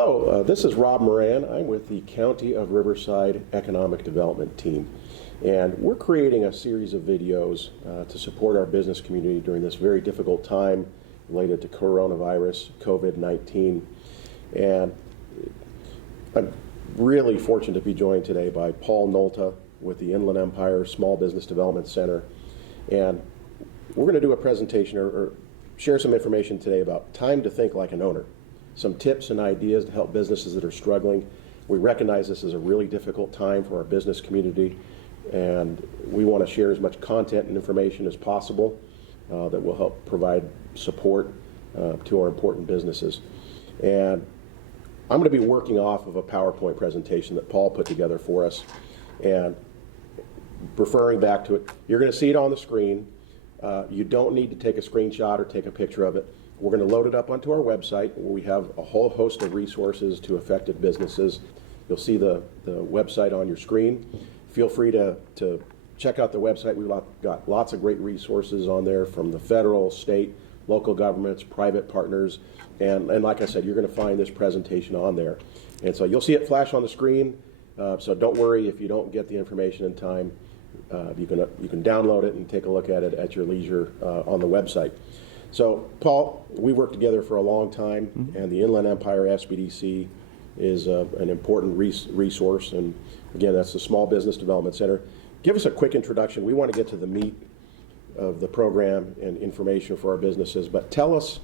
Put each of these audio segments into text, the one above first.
Hello, this is Rob Moran. I'm with the County of Riverside Economic Development Team, and we're creating a series of videos to support our business community during this very difficult time related to coronavirus, COVID-19. And I'm really fortunate to be joined today by Paul Nolta with the Inland Empire Small Business Development Center. And we're going to do a presentation or share some information today about time to think like an owner. Some tips and ideas to help businesses that are struggling. We recognize this is a really difficult time for our business community, and we want to share as much content and information as possible that will help provide support to our important businesses. And I'm going to be working off of a PowerPoint presentation that Paul put together for us, and referring back to it. You're going to see it on the screen. You don't need to take a screenshot or take a picture of it. We're going to load it up onto our website, where we have a whole host of resources to affected businesses. You'll see the website on your screen. Feel free to check out the website. We've got lots of great resources on there from the federal, state, local governments, private partners, and like I said, you're going to find this presentation on there. And so you'll see it flash on the screen, so don't worry if you don't get the information in time. You can download it and take a look at it at your leisure on the website. So, Paul, we worked together for a long time, and the Inland Empire IESBDC is an important resource, and again, that's the Small Business Development Center. Give us a quick introduction. We want to get to the meat of the program and information for our businesses, but tell us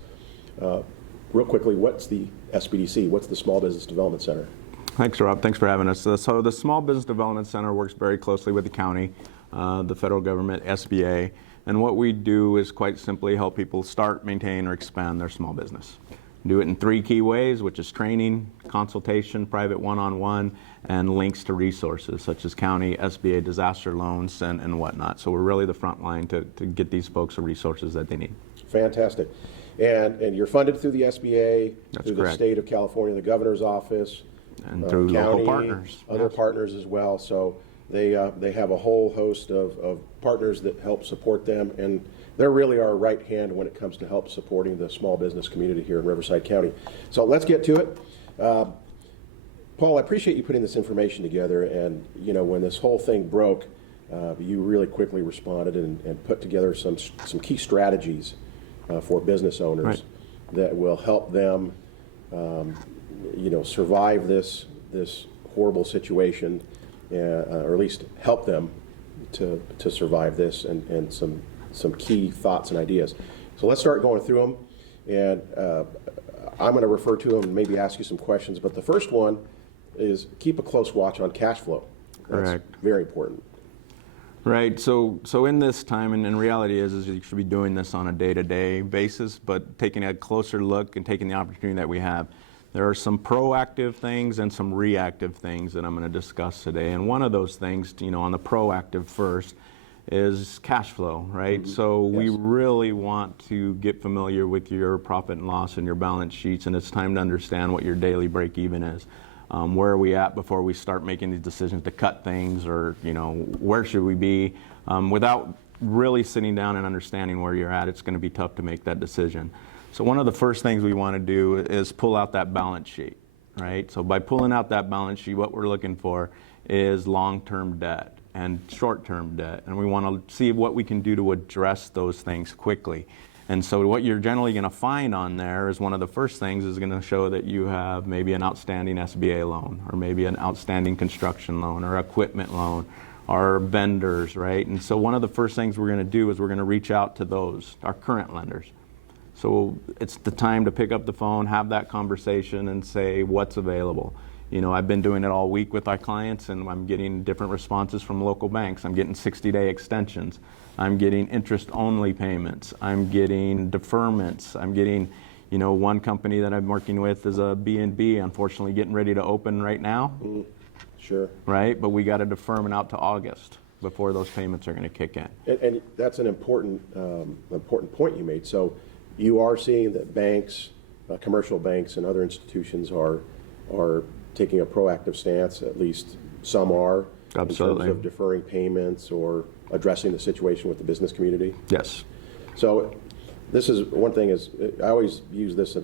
real quickly, what's the SBDC? What's the Small Business Development Center? Thanks, Rob. Thanks for having us. So the Small Business Development Center works very closely with the county, the federal government, SBA, and what we do is quite simply help people start, maintain, or expand their small business. Do it in 3 key ways, which is training, consultation, private one-on-one, and links to resources such as county, SBA disaster loans, and whatnot. So we're really the front line to get these folks the resources that they need. Fantastic. And you're funded through the SBA, That's through correct. The state of California, the governor's office, and through county, local partners. Other partners as well. So they have a whole host of partners that help support them, and they're really our right hand when it comes to help supporting the small business community here in Riverside County. So let's get to it. Paul, I appreciate you putting this information together, and you know, when this whole thing broke, you really quickly responded and put together some key strategies for business owners, right, that will help them survive this horrible situation, or at least help them to survive this, and some key thoughts and ideas. So let's start going through them, and I'm going to refer to them and maybe ask you some questions, but the first one is keep a close watch on cash flow. That's correct. Very important. Right, so in this time, and reality is you should be doing this on a day-to-day basis, but taking a closer look and taking the opportunity that we have. There are some proactive things and some reactive things that I'm going to discuss today. And one of those things, on the proactive first, is cash flow, right? Mm-hmm. So yes, we really want to get familiar with your profit and loss and your balance sheets, and it's time to understand what your daily break even is. Where are we at before we start making these decisions to cut things, or where should we be? Without really sitting down and understanding where you're at, it's going to be tough to make that decision. So one of the first things we want to do is pull out that balance sheet, right? So by pulling out that balance sheet, what we're looking for is long-term debt and short-term debt, and we want to see what we can do to address those things quickly. And so what you're generally going to find on there is one of the first things is going to show that you have maybe an outstanding SBA loan, or maybe an outstanding construction loan, or equipment loan, or vendors, right? And so one of the first things we're going to do is we're going to reach out to those, our current lenders. So it's the time to pick up the phone, have that conversation, and say what's available. I've been doing it all week with our clients, and I'm getting different responses from local banks. I'm getting 60-day extensions. I'm getting interest-only payments. I'm getting deferments. I'm getting, one company that I'm working with is a B&B, unfortunately getting ready to open right now. Sure. Right, but we got to deferment out to August before those payments are going to kick in. And that's an important point you made. So you are seeing that banks, commercial banks and other institutions are taking a proactive stance, at least some are. Absolutely. In terms of deferring payments or addressing the situation with the business community? Yes. So This is one thing is, I always use this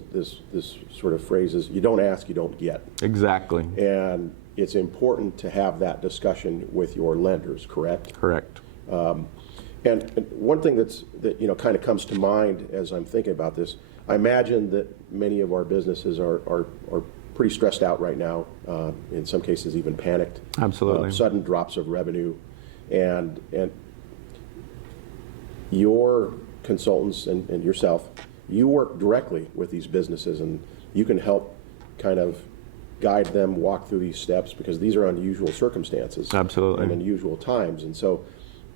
sort of phrase is, you don't ask, you don't get. Exactly. And it's important to have that discussion with your lenders, correct? Correct. And one thing that kind of comes to mind as I'm thinking about this, I imagine that many of our businesses are pretty stressed out right now, in some cases even panicked. Absolutely. Sudden drops of revenue, and your consultants and yourself, you work directly with these businesses, and you can help kind of guide them, walk through these steps, because these are unusual circumstances. Absolutely. And unusual times. And so,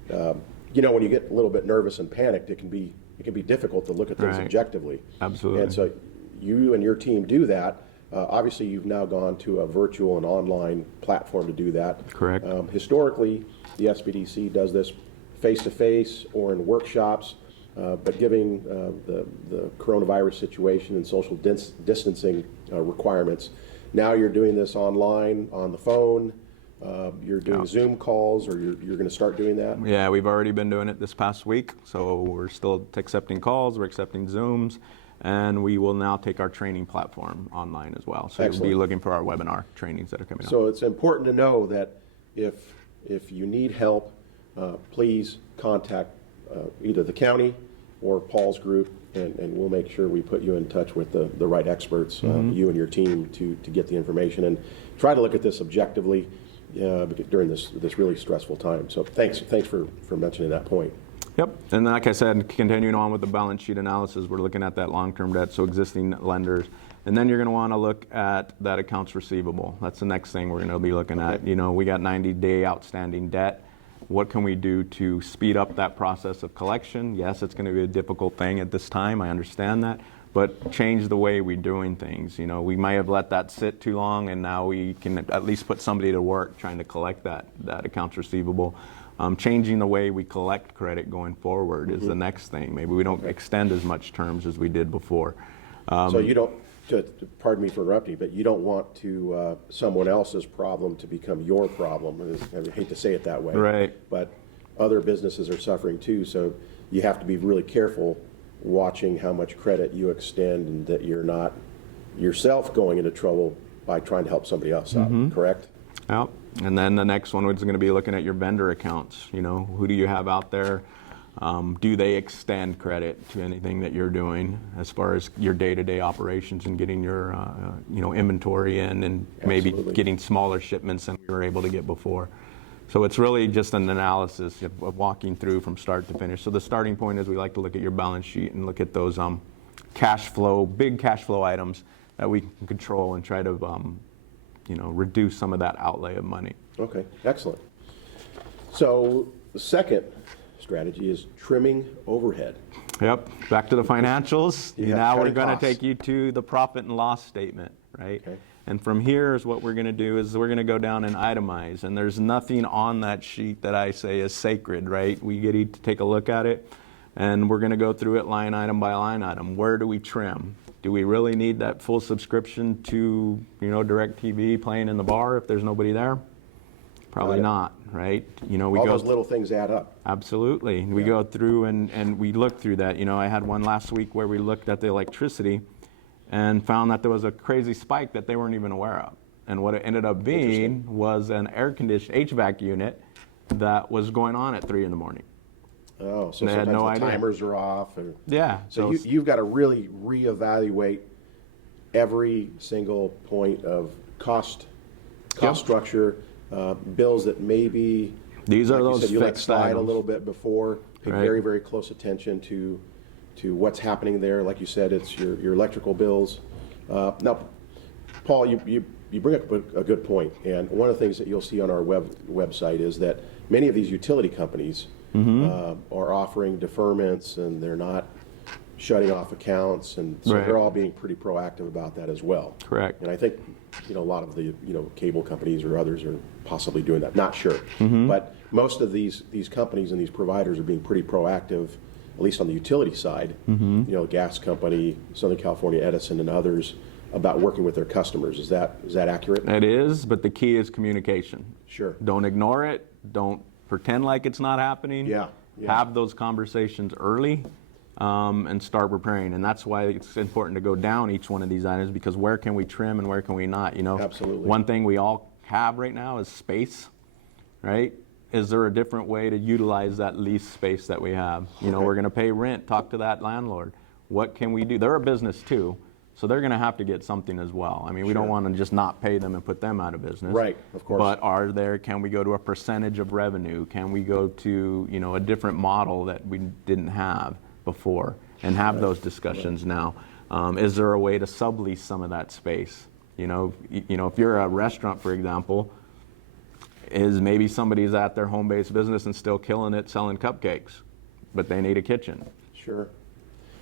when you get a little bit nervous and panicked, it can be difficult to look at things Right. objectively. Absolutely. And so you and your team do that. Obviously, you've now gone to a virtual and online platform to do that. Correct. Historically, the SBDC does this face-to-face or in workshops, but given the coronavirus situation and social distancing requirements, now you're doing this online, on the phone. You're doing Zoom calls, or you're going to start doing that? Yeah, we've already been doing it this past week, so we're still accepting calls, we're accepting Zooms, and we will now take our training platform online as well. So you'll be looking for our webinar trainings that are coming up. So it's important to know that if you need help, please contact either the county or Paul's group, and we'll make sure we put you in touch with the right experts, you and your team, to get the information, and try to look at this objectively during this really stressful time. So thanks for mentioning that point. Yep, and like I said, continuing on with the balance sheet analysis, we're looking at that long-term debt, so existing lenders. And then you're going to want to look at that accounts receivable. That's the next thing we're going to be looking at. We got 90-day outstanding debt. What can we do to speed up that process of collection? Yes, it's going to be a difficult thing at this time, I understand that, but change the way we're doing things. We might have let that sit too long, and now we can at least put somebody to work trying to collect that accounts receivable. Changing the way we collect credit going forward is the next thing. Maybe we don't extend as much terms as we did before. So you don't, pardon me for interrupting, but you don't want to someone else's problem to become your problem. I hate to say it that way. Right. But other businesses are suffering too, so you have to be really careful watching how much credit you extend, and that you're not yourself going into trouble by trying to help somebody else out, correct? Yep. And then the next one is going to be looking at your vendor accounts. Who do you have out there? Do they extend credit to anything that you're doing as far as your day-to-day operations and getting your inventory in, and maybe getting smaller shipments than we were able to get before? So it's really just an analysis of walking through from start to finish. So the starting point is we like to look at your balance sheet and look at those big cash flow items that we can control, and try to reduce some of that outlay of money. Okay, excellent. So the second strategy is trimming overhead. Yep, back to the financials. Yeah, now we're cutting going to costs. take you to the profit and loss statement, right? Okay. And from here is what we're going to do is we're going to go down and itemize. And there's nothing on that sheet that I say is sacred, right? We get to take a look at it, and we're going to go through it line item by line item. Where do we trim? Do we really need that full subscription to, DirecTV playing in the bar if there's nobody there? Probably not, right? We All go those little things add up. Absolutely. We go through and we look through that. I had one last week where we looked at the electricity and found that there was a crazy spike that they weren't even aware of. And what it ended up being was an air-conditioned HVAC unit that was going on at 3 in the morning. Oh, so They had sometimes no the idea. timers are off. Yeah. So you've got to really reevaluate every single point of cost structure, bills that maybe, These are like those you said, you let fixed slide a items. little bit before. Pay Right. very, very close attention to what's happening there. Like you said, it's your electrical bills. Now, Paul, you bring up a good point, and one of the things that you'll see on our website is that many of these utility companies are offering deferments, and they're not shutting off accounts, and so Right. they're all being pretty proactive about that as well. Correct. And I think a lot of the cable companies or others are possibly doing that. Not sure, but most of these companies and these providers are being pretty proactive, at least on the utility side. Gas company, Southern California Edison, and others, about working with their customers. Is that accurate? It is, but the key is communication. Sure. Don't ignore it. Don't pretend like it's not happening. Yeah. Have those conversations early, and start preparing. And that's why it's important to go down each one of these items, because where can we trim and where can we not? Absolutely. One thing we all have right now is space, right? Is there a different way to utilize that lease space that we have? We're going to pay rent, talk to that landlord. What can we do? They're a business too, so they're going to have to get something as well. I mean, we don't want to just not pay them and put them out of business. Right, of course. But can we go to a percentage of revenue? Can we go to, a different model that we didn't have before and have those discussions now? Is there a way to sublease some of that space? If you're a restaurant, for example, is maybe somebody's at their home-based business and still killing it selling cupcakes, but they need a kitchen. Sure.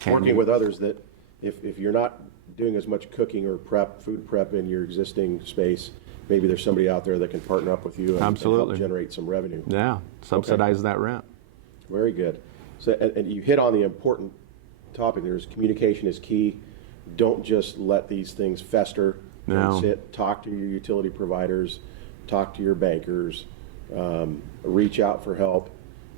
Working with others that if you're not doing as much cooking or food prep in your existing space, maybe there's somebody out there that can partner up with you and help generate some revenue. Yeah, subsidize that rent. Very good. So, and you hit on the important topic. Communication is key. Don't just let these things fester. No. Sit, talk to your utility providers, talk to your bankers, reach out for help.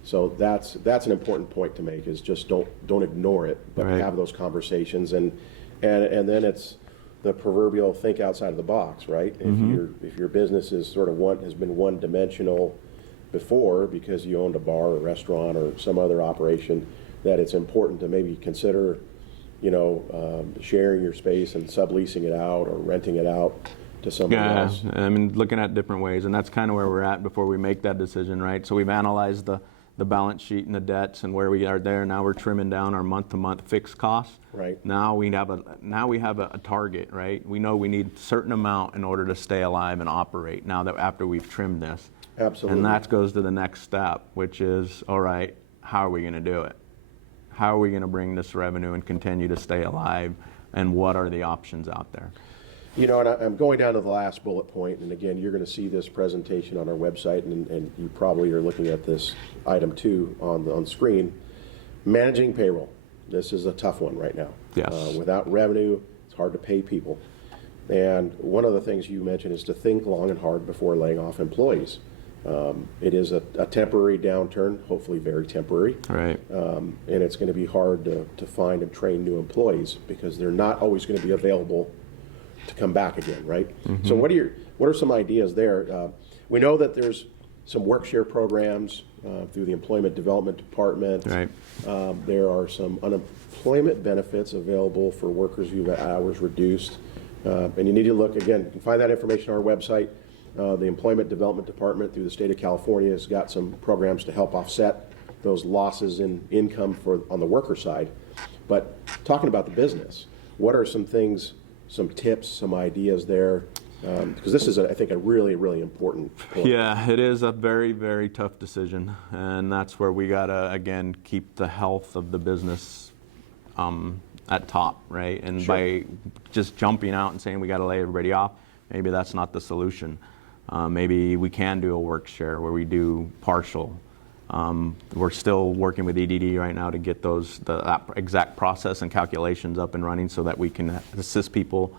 So that's an important point to make, is just don't ignore it, but have those conversations, and then it's the proverbial think outside of the box, right? If your business is has been one dimensional before because you owned a bar or restaurant or some other operation, that it's important to maybe consider sharing your space and subleasing it out or renting it out to somebody else. I mean, looking at different ways, and that's kind of where we're at before we make that decision, right? So we've analyzed the balance sheet and the debts and where we are there. Now we're trimming down our month-to-month fixed costs. Right. Now we have a target, right? We know we need a certain amount in order to stay alive and operate. Now that after we've trimmed this, absolutely, and that goes to the next step, which is, all right, how are we going to do it? How are we going to bring this revenue and continue to stay alive? And what are the options out there? And I'm going down to the last bullet point, and again, you're going to see this presentation on our website, and you probably are looking at this item too on screen. Managing payroll. This is a tough one right now. Yes. Without revenue, it's hard to pay people. And one of the things you mentioned is to think long and hard before laying off employees. It is a temporary downturn, hopefully very temporary. Right. And it's going to be hard to find and train new employees because they're not always going to be available to come back again, right? Mm-hmm. So what are some ideas there? We know that there's some work share programs through the Employment Development Department. Right. There are some unemployment benefits available for workers who have hours reduced. And you need to look, again, you can find that information on our website. The Employment Development Department through the state of California has got some programs to help offset those losses in income on the worker side. But talking about the business, what are some things, some tips, some ideas there? Because this is, I think, a really, really important point. Yeah, it is a very, very tough decision. And that's where we got to, again, keep the health of the business at top, right? And Sure. by just jumping out and saying we got to lay everybody off, maybe that's not the solution. Maybe we can do a work share where we do partial. We're still working with EDD right now to get that exact process and calculations up and running so that we can assist people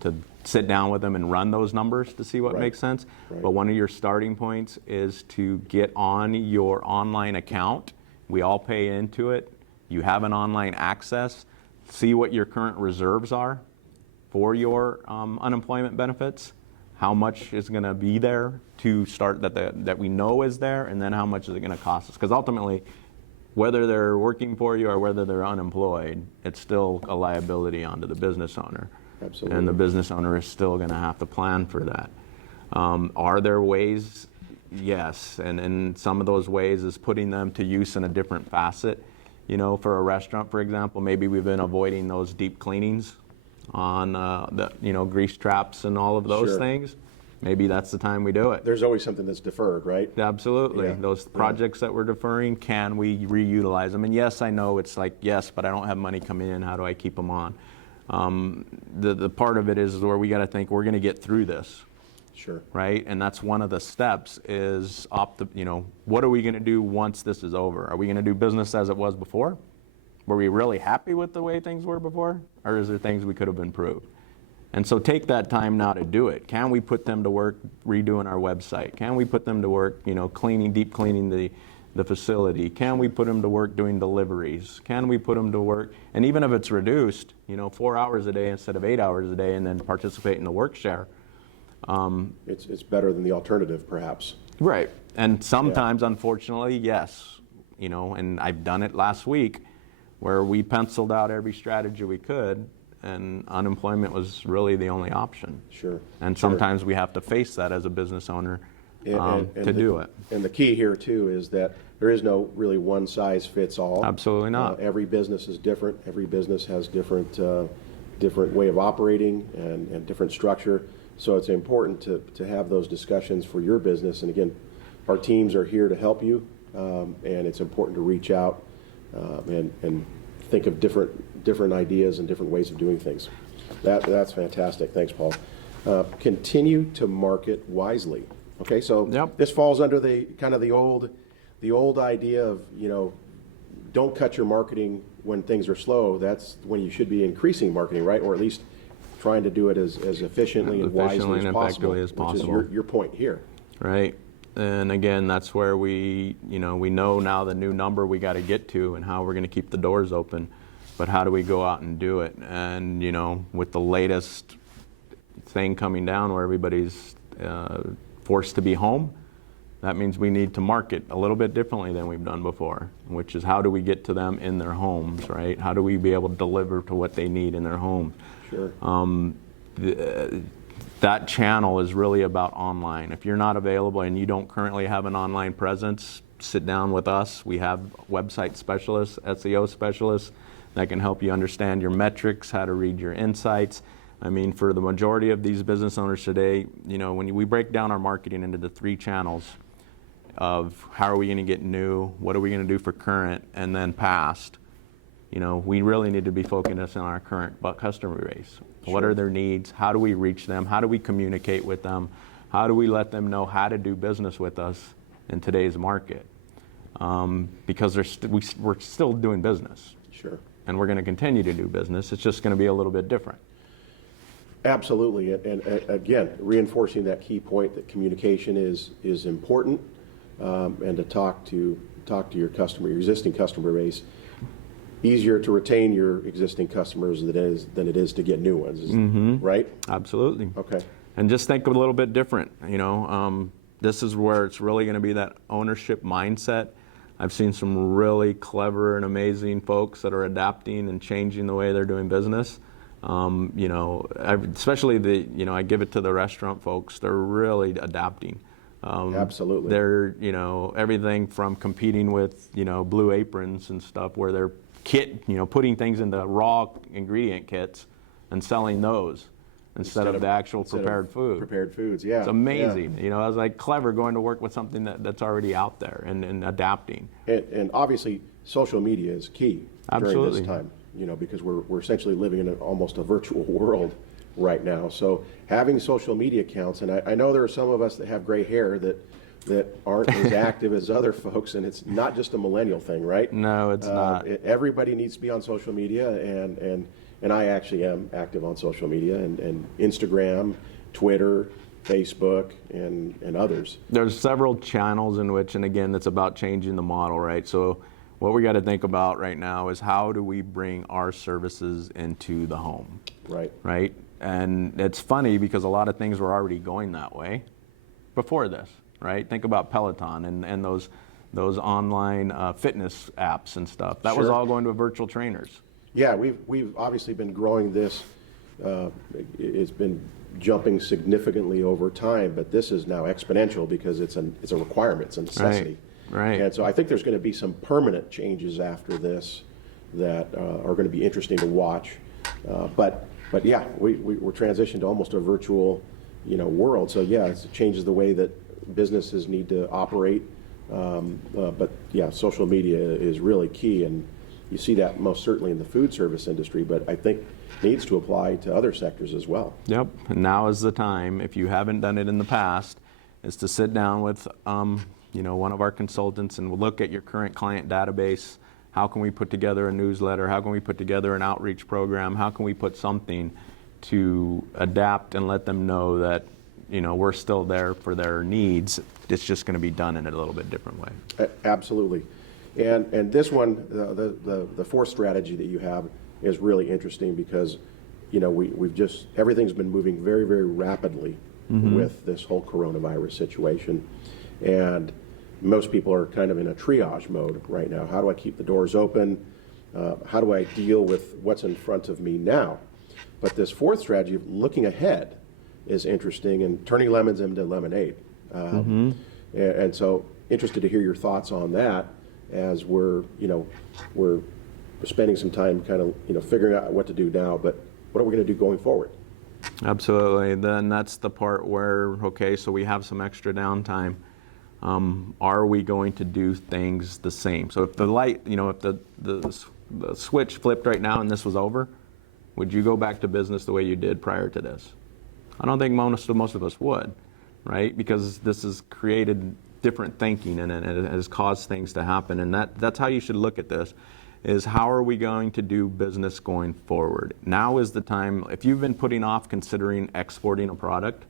to sit down with them and run those numbers to see what Right. makes sense. Right. But one of your starting points is to get on your online account. We all pay into it. You have an online access. See what your current reserves are for your unemployment benefits. How much is going to be there to start that we know is there, and then how much is it going to cost us? Because ultimately, whether they're working for you or whether they're unemployed, it's still a liability onto the business owner. Absolutely. And the business owner is still going to have to plan for that. Are there ways? Yes. And some of those ways is putting them to use in a different facet. For a restaurant, for example, maybe we've been avoiding those deep cleanings on grease traps and all of those Sure. things. Maybe that's the time we do it. There's always something that's deferred, right? Absolutely. Yeah. Those projects that we're deferring, can we reutilize them? And yes, I know it's like, yes, but I don't have money coming in. How do I keep them on? The part of it is where we got to think we're going to get through this. Sure. Right? And that's one of the steps is what are we going to do once this is over? Are we going to do business as it was before? Were we really happy with the way things were before? Or is there things we could have improved? And so take that time now to do it. Can we put them to work redoing our website? Can we put them to work, deep cleaning the facility? Can we put them to work doing deliveries? Can we put them to work, and even if it's reduced, 4 hours a day instead of 8 hours a day, and then participate in the work share? It's better than the alternative, perhaps. Right. And sometimes, unfortunately, yes, and I've done it last week, where we penciled out every strategy we could, and unemployment was really the only option. Sure. And sometimes we have to face that as a business owner to do it. And the key here, too, is that there is no really one size fits all. Absolutely not. Every business is different. Every business has different way of operating and different structure. So it's important to have those discussions for your business. And again, our teams are here to help you, and it's important to reach out and think of different ideas and different ways of doing things. That's fantastic. Thanks, Paul. Continue to market wisely. Okay, so this falls under the kind of the old idea of, don't cut your marketing when things are slow. That's when you should be increasing marketing, right? Or at least trying to do it as efficiently and wisely as possible, which is your point here. Right. And again, that's where we know now the new number we got to get to and how we're going to keep the doors open. But how do we go out and do it? And, with the latest thing coming down where everybody's forced to be home, that means we need to market a little bit differently than we've done before, which is how do we get to them in their homes, right? How do we be able to deliver to what they need in their homes? Sure. That channel is really about online. If you're not available and you don't currently have an online presence, sit down with us. We have website specialists, SEO specialists that can help you understand your metrics, how to read your insights. I mean, for the majority of these business owners today, when we break down our marketing into the 3 channels of how are we going to get new, what are we going to do for current, and then past, we really need to be focused on our current customer base. Sure. What are their needs? How do we reach them? How do we communicate with them? How do we let them know how to do business with us in today's market? Because we're still doing business. Sure. And we're going to continue to do business. It's just going to be a little bit different. Absolutely. And again, reinforcing that key point that communication is important, and to talk to your customer, your existing customer base. Easier to retain your existing customers than it is to get new ones, right? Absolutely. Okay. And just think a little bit different. This is where it's really going to be that ownership mindset. I've seen some really clever and amazing folks that are adapting and changing the way they're doing business. Especially I give it to the restaurant folks. They're really adapting. Absolutely. They're, everything from competing with, Blue Aprons and stuff where they're putting things into raw ingredient kits and selling those instead of the actual prepared food. Prepared foods, yeah. It's amazing. Yeah. I was like clever going to work with something that's already out there and adapting. And obviously, social media is key during this time, because we're essentially living in almost a virtual world right now. So having social media accounts, and I know there are some of us that have gray hair that aren't as active as other folks, and it's not just a millennial thing, right? No, it's not. Everybody needs to be on social media, and I actually am active on social media, and Instagram, Twitter, Facebook, and others. There's several channels in which, and again, it's about changing the model, right? So what we got to think about right now is how do we bring our services into the home? Right. Right? And it's funny because a lot of things were already going that way before this. Right? Think about Peloton and those online fitness apps and stuff. That was all going to virtual trainers. Yeah, we've obviously been growing this. It's been jumping significantly over time, but this is now exponential because it's a requirement, it's a necessity. Right. And so I think there's going to be some permanent changes after this that are going to be interesting to watch. But yeah, we're transitioned to almost a virtual, world. So yeah, it changes the way that businesses need to operate, but yeah, social media is really key, and you see that most certainly in the food service industry, but I think needs to apply to other sectors as well. Yep, and now is the time, if you haven't done it in the past, is to sit down with one of our consultants and look at your current client database. How can we put together a newsletter? How can we put together an outreach program? How can we put something to adapt and let them know that we're still there for their needs it's just going to be done in a little bit different way. Absolutely. And this one, the fourth strategy that you have is really interesting because, you know, we've just, everything's been moving very, very rapidly with this whole coronavirus situation. And most people are kind of in a triage mode right now. How do I keep the doors open? How do I deal with what's in front of me now? But this fourth strategy of looking ahead is interesting and turning lemons into lemonade. And so interested to hear your thoughts on that as we're spending some time kind of, you know, figuring out what to do now, but what are we going to do going forward? Absolutely. Then that's the part where, okay, so we have some extra downtime. Are we going to do things the same? So if the light, you know, if the switch flipped right now and this was over, would you go back to business the way you did prior to this? I don't think most of us would, right? Because this has created different thinking and it has caused things to happen. And that's how you should look at this, is how are we going to do business going forward? Now is the time. If you've been putting off considering exporting a product,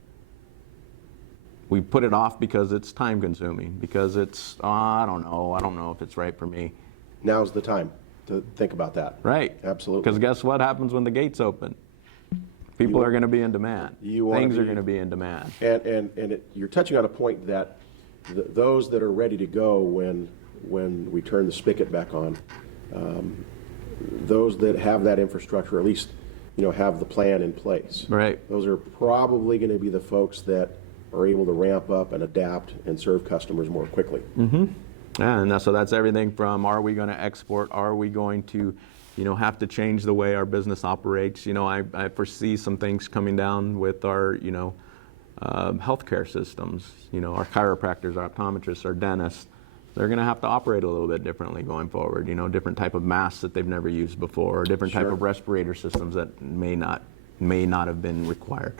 we put it off because it's time consuming, because it's, I don't know if it's right for me. Now's the time to think about that. Right. Absolutely. Because guess what happens when the gates open? People are going to be in demand. Things are going to be in demand. And you're touching on a point that those that are ready to go when we turn the spigot back on, those that have that infrastructure, at least, you know, have the plan in place. Right. Those are probably going to be the folks that are able to ramp up and adapt and serve customers more quickly. And so that's everything from, are we going to export? Are we going to, you know, have to change the way our business operates? You know, I foresee some things coming down with our, you know, healthcare systems. You know, our chiropractors, our optometrists, our dentists. They're going to have to operate a little bit differently going forward. You know, different type of masks that they've never used before, or different type of respirator systems that may not have been required.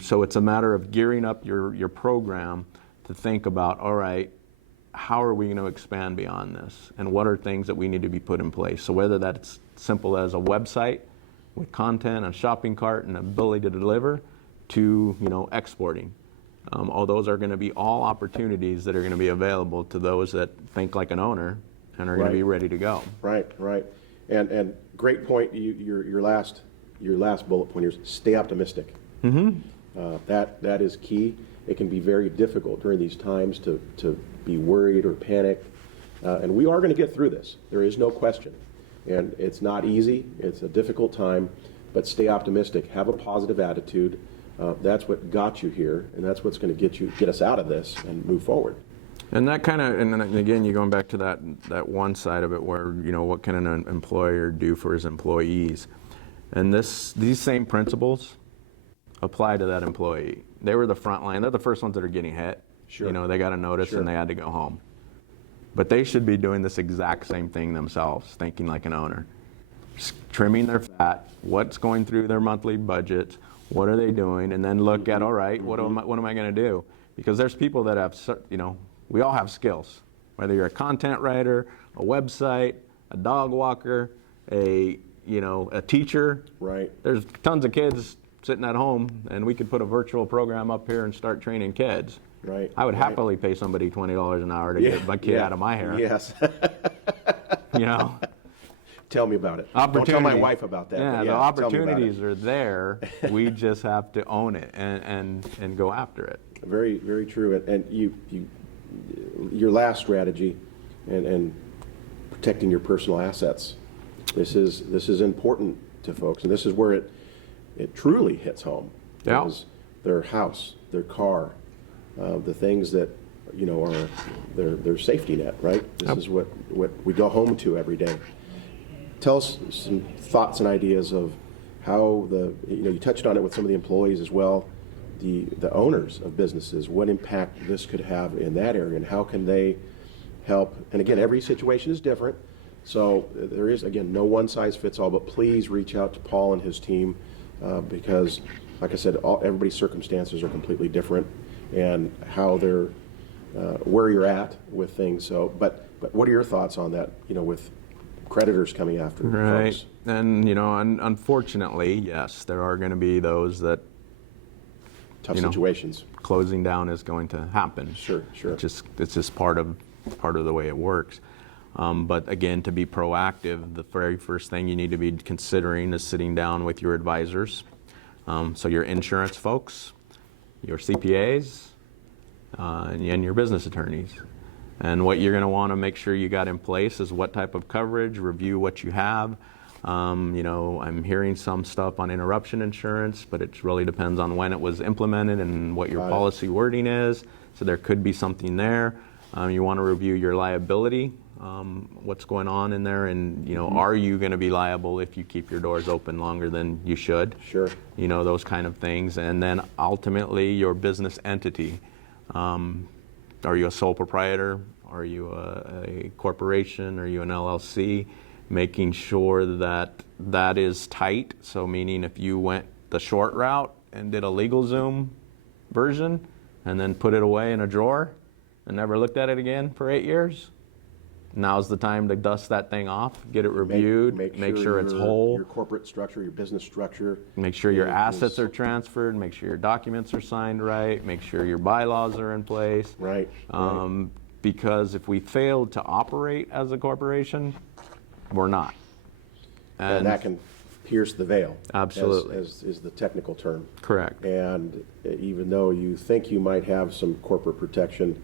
So it's a matter of gearing up your program to think about, all right, how are we going to expand beyond this? And what are things that we need to be put in place? So whether that's simple as a website with content, a shopping cart, and ability to deliver, to, you know, exporting. All those are going to be all opportunities that are going to be available to those that think like an owner and are going to be ready to go. Right. And great point. Your last bullet point here is stay optimistic. That is key. It can be very difficult during these times to be worried or panicked, and we are going to get through this. There is no question, and it's not easy. It's a difficult time, but stay optimistic. Have a positive attitude. That's what got you here, and that's what's going to get us out of this and move forward. And that kind of, and then again, you're going back to that one side of it where, you know, what can an employer do for his employees? And these same principles apply to that employee. They were the front line. They're the first ones that are getting hit. Sure. You know, they got a notice and they had to go home. But they should be doing this exact same thing themselves, thinking like an owner. Trimming their fat, what's going through their monthly budget, what are they doing, and then look at, all right, what am I going to do? Because there's people that have, you know, we all have skills. Whether you're a content writer, a website, a dog walker, a teacher. Right. There's tons of kids sitting at home, and we could put a virtual program up here and start training kids. Right. I would happily pay somebody $20 an hour to get my kid out of my hair. Yes. You know. Tell me about it. Don't tell my wife about that. Yeah, the opportunities are there. We just have to own it and go after it. Very, very true. And your last strategy, and protecting your personal assets. This is important to folks, and this is where it truly hits home. Yeah. Their house, their car, the things that, you know, are their safety net. Right. This is what we go home to every day. Tell us some thoughts and ideas of how you touched on it with some of the employees as well, the owners of businesses, what impact this could have in that area, and how can they help? And again, every situation is different, so there is, again, no one size fits all, but please reach out to Paul and his team because, like I said, everybody's circumstances are completely different and how they're, where you're at with things. So, but what are your thoughts on that, you know, with creditors coming after folks? And, you know, unfortunately, yes, there are going to be those that tough you know, situations. closing down is going to happen. Sure. It's just part of the way it works. But again, to be proactive, the very first thing you need to be considering is sitting down with your advisors. So your insurance folks, your CPAs, and your business attorneys. And what you're going to want to make sure you got in place is what type of coverage, review what you have. I'm hearing some stuff on interruption insurance, but it really depends on when it was implemented and what your policy wording is. So there could be something there. You want to review your liability, what's going on in there, and are you going to be liable if you keep your doors open longer than you should? Sure. Those kind of things. And then ultimately your business entity. Are you a sole proprietor? Are you a corporation? Are you an LLC? Making sure that that is tight. So meaning if you went the short route and did a LegalZoom version and then put it away in a drawer and never looked at it again for 8 years, now's the time to dust that thing off, get it reviewed, make sure it's whole. Your corporate structure, your business structure. Make sure your assets are transferred, make sure your documents are signed right, make sure your bylaws are in place. Right. Because if we failed to operate as a corporation, we're not. And that can pierce the veil. Absolutely. As is the technical term. Correct. And even though you think you might have some corporate protection,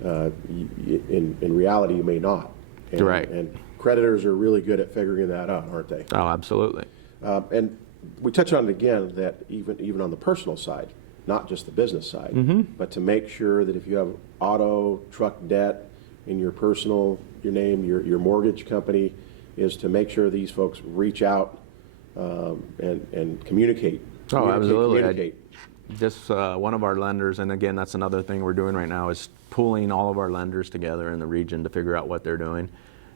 in reality you may not. Right. And creditors are really good at figuring that out, aren't they? Oh, absolutely. And we touch on it again that even on the personal side, not just the business side, but to make sure that if you have auto, truck debt in your personal, your name, your mortgage company, is to make sure these folks reach out and communicate. Oh, absolutely. Communicate. Just one of our lenders, and again, that's another thing we're doing right now, is pooling all of our lenders together in the region to figure out what they're doing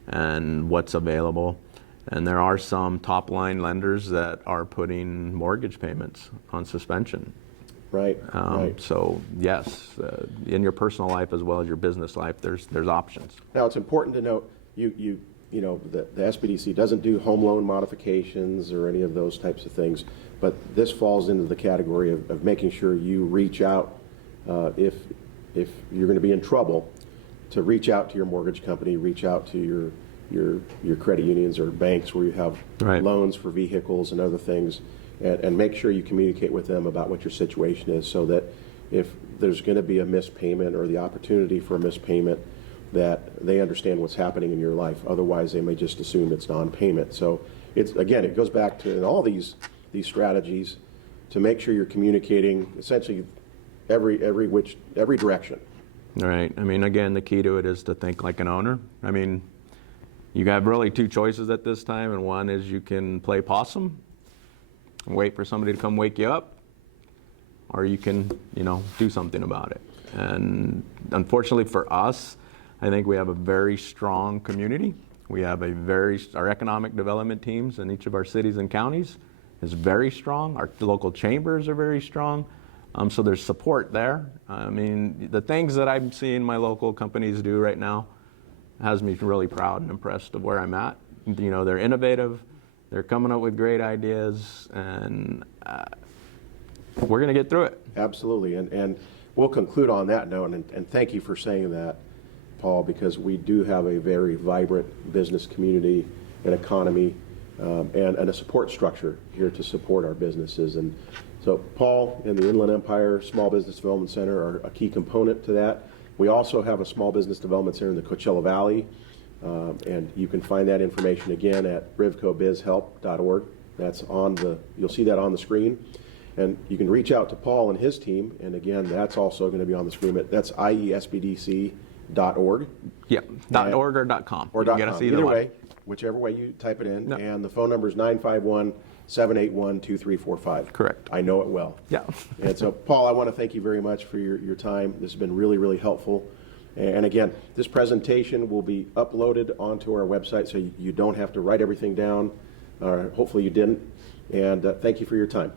and what's available. And there are some top line lenders that are putting mortgage payments on suspension. Right. So yes, in your personal life as well as your business life, there's options. Now it's important to note the SBDC doesn't do home loan modifications or any of those types of things, but this falls into the category of making sure you reach out if you're going to be in trouble, to reach out to your mortgage company, reach out to your credit unions or banks where you have loans for vehicles and other things, and make sure you communicate with them about what your situation is, so that if there's going to be a missed payment or the opportunity for a missed payment, that they understand what's happening in your life. Otherwise, they may just assume it's non-payment. So it goes back to in all these strategies to make sure you're communicating essentially every direction. Right. I mean, again, the key to it is to think like an owner. I mean, you have really two choices at this time, and one is you can play possum and wait for somebody to come wake you up, or you can, do something about it. And unfortunately for us, I think we have a very strong community. We have our economic development teams in each of our cities and counties is very strong. Our local chambers are very strong. So there's support there. I mean, the things that I'm seeing my local companies do right now has me really proud and impressed of where I'm at. They're innovative. They're coming up with great ideas, and we're going to get through it. Absolutely. And we'll conclude on that note, and thank you for saying that, Paul, because we do have a very vibrant business community and economy and a support structure here to support our businesses. And so Paul and the Inland Empire Small Business Development Center are a key component to that. We also have a small business development center in the Coachella Valley, and you can find that information again at rivcobizhelp.org. You'll see that on the screen. And you can reach out to Paul and his team, and again, that's also going to be on the screen. That's IESBDC.org. Yeah, .org or .com. Or .com. Either way, whichever way you type it in. Yep. And the phone number is 951-781-2345. Correct. I know it well. Yeah. And so, Paul, I want to thank you very much for your time. This has been really, really helpful. And again, this presentation will be uploaded onto our website, so you don't have to write everything down. Hopefully you didn't. And thank you for your time.